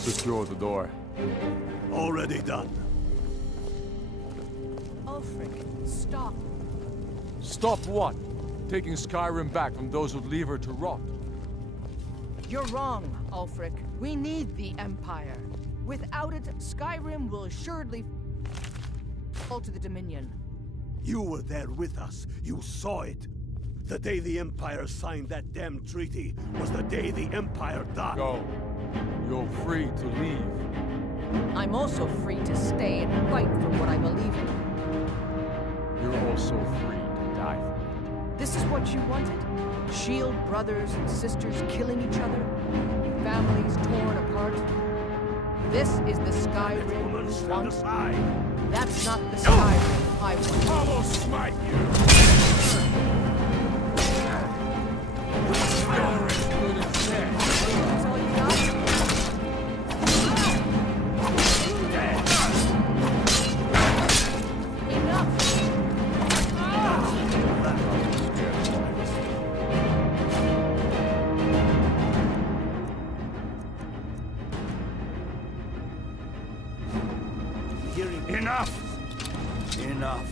Secure the door. Already done. Ulfric, stop. Stop what? Taking Skyrim back from those who'd leave her to rot. You're wrong, Ulfric. We need the Empire. Without it, Skyrim will assuredly fall to the Dominion. You were there with us. You saw it. The day the Empire signed that damn treaty was the day the Empire died. Go. You're free to leave. I'm also free to stay and fight for what I believe in. You're also free to die for it. This is what you wanted? Shield brothers and sisters killing each other? Families torn apart? This is the Skyrim you want? Aside. That's not the Skyrim I want. I will smite you! You're as good as dead. That's all you got? Enough! Enough! Enough.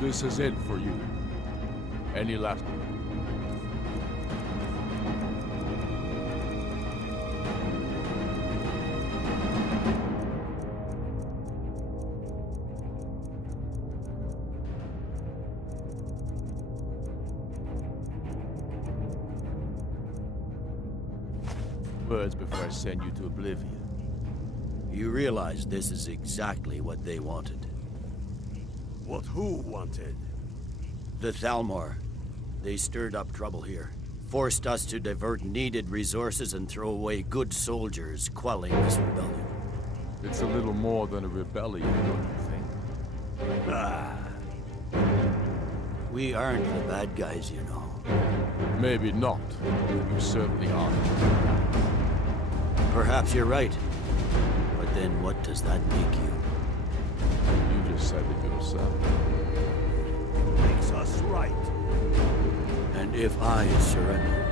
This is it for you. Any last? Words before I send you to oblivion. You realize this is exactly what they wanted. What who wanted? The Thalmor. They stirred up trouble here. Forced us to divert needed resources and throw away good soldiers, quelling this rebellion. It's a little more than a rebellion, don't you think? Ah. We aren't the bad guys, you know. Maybe not. You certainly aren't. Perhaps you're right. But then what does that make you? You just said it yourself. Makes us right. And if I surrender?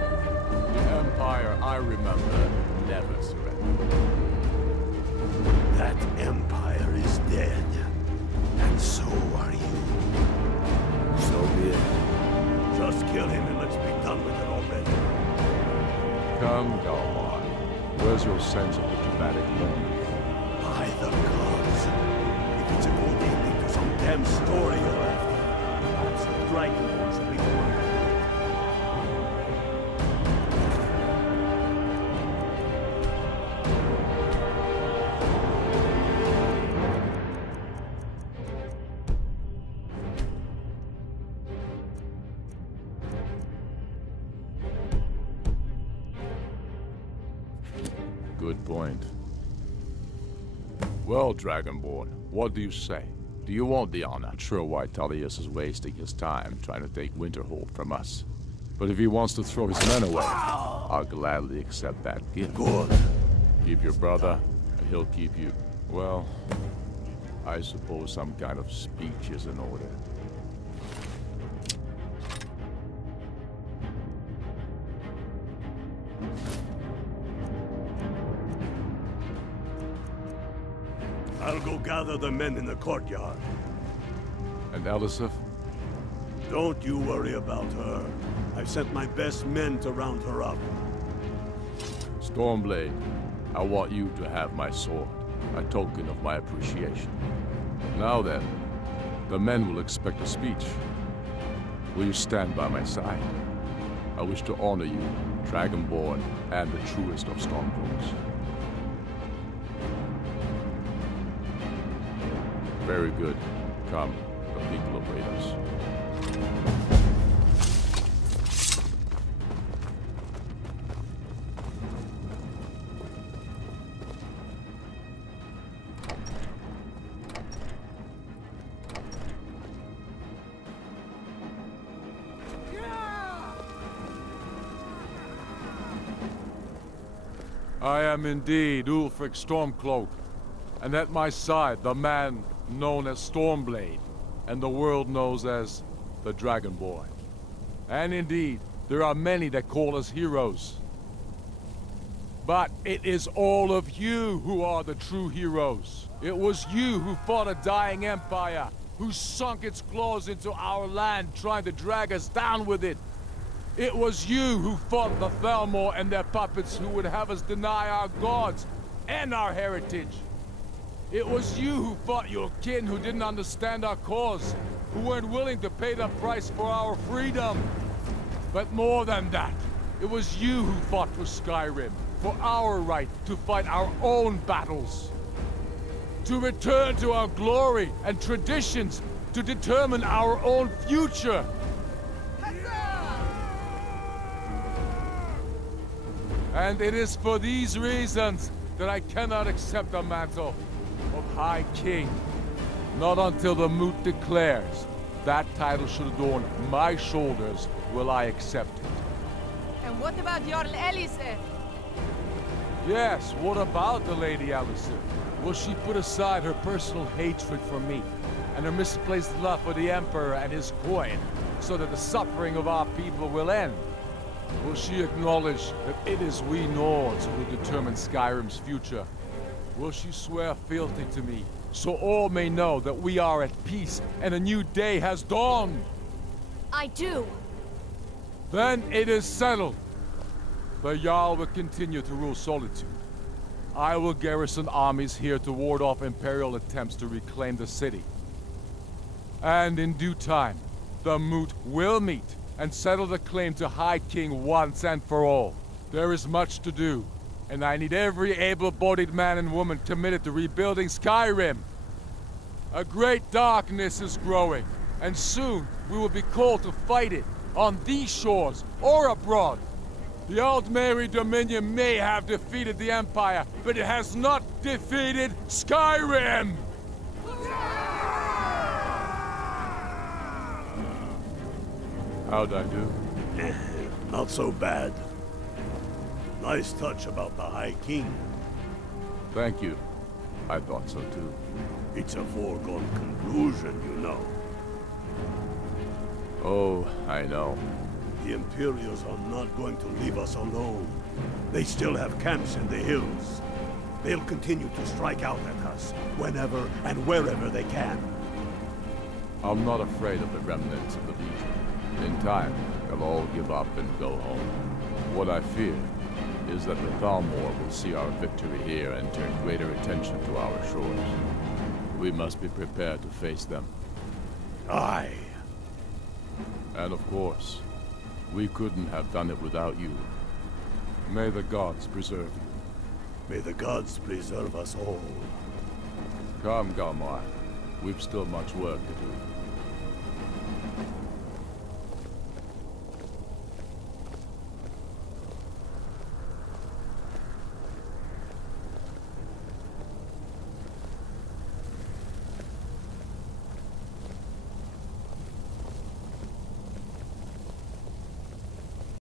The Empire, I remember, never surrendered. That Empire is dead. And so are you. So be it. Just kill him and let's be done with it already. Come, Galmar. Where's your sense of the dramatic moment? By the gods. If it's a good ending to some damn story you're after, perhaps the Dragonborn should be the one. Good point. Well, Dragonborn, what do you say? Do you want the honor? Not sure why Tullius is wasting his time trying to take Winterhold from us. But if he wants to throw his men away, I'll gladly accept that gift. Good. Keep your brother, and he'll keep you. Well, I suppose some kind of speech is in order. I'll go gather the men in the courtyard. And Elisif? Don't you worry about her. I've sent my best men to round her up. Stormblade, I want you to have my sword, a token of my appreciation. Now then, the men will expect a speech. Will you stand by my side? I wish to honor you, Dragonborn, and the truest of Stormcloaks. Very good. Come, the people await us. I am indeed Ulfric Stormcloak, and at my side the man known as Stormblade, and the world knows as the Dragonborn. And indeed, there are many that call us heroes. But it is all of you who are the true heroes. It was you who fought a dying empire, who sunk its claws into our land, trying to drag us down with it. It was you who fought the Thalmor and their puppets who would have us deny our gods and our heritage. It was you who fought your kin who didn't understand our cause, who weren't willing to pay the price for our freedom. But more than that, it was you who fought for Skyrim, for our right to fight our own battles. To return to our glory and traditions, to determine our own future. And it is for these reasons that I cannot accept the mantle of High King. Not until the Moot declares that title should adorn my shoulders will I accept it. And what about Jarl Elise? Yes, what about the Lady Alyssa? Will she put aside her personal hatred for me and her misplaced love for the Emperor and his coin so that the suffering of our people will end? Will she acknowledge that it is we Nords who will determine Skyrim's future? Will she swear fealty to me so all may know that we are at peace and a new day has dawned? I do. Then it is settled. The Jarl will continue to rule Solitude. I will garrison armies here to ward off Imperial attempts to reclaim the city. And in due time, the Moot will meet and settle the claim to High King once and for all. There is much to do, and I need every able-bodied man and woman committed to rebuilding Skyrim. A great darkness is growing, and soon we will be called to fight it, on these shores or abroad. The Aldmeri Dominion may have defeated the Empire, but it has not defeated Skyrim! How'd I do? Not so bad. Nice touch about the High King. Thank you. I thought so too. It's a foregone conclusion, you know. Oh, I know. The Imperials are not going to leave us alone. They still have camps in the hills. They'll continue to strike out at us, whenever and wherever they can. I'm not afraid of the remnants of the Legion. In time, they'll all give up and go home. What I fear is that the Thalmor will see our victory here and turn greater attention to our shores. We must be prepared to face them. Aye. And of course, we couldn't have done it without you. May the gods preserve you. May the gods preserve us all. Come, Galmar. We've still much work to do.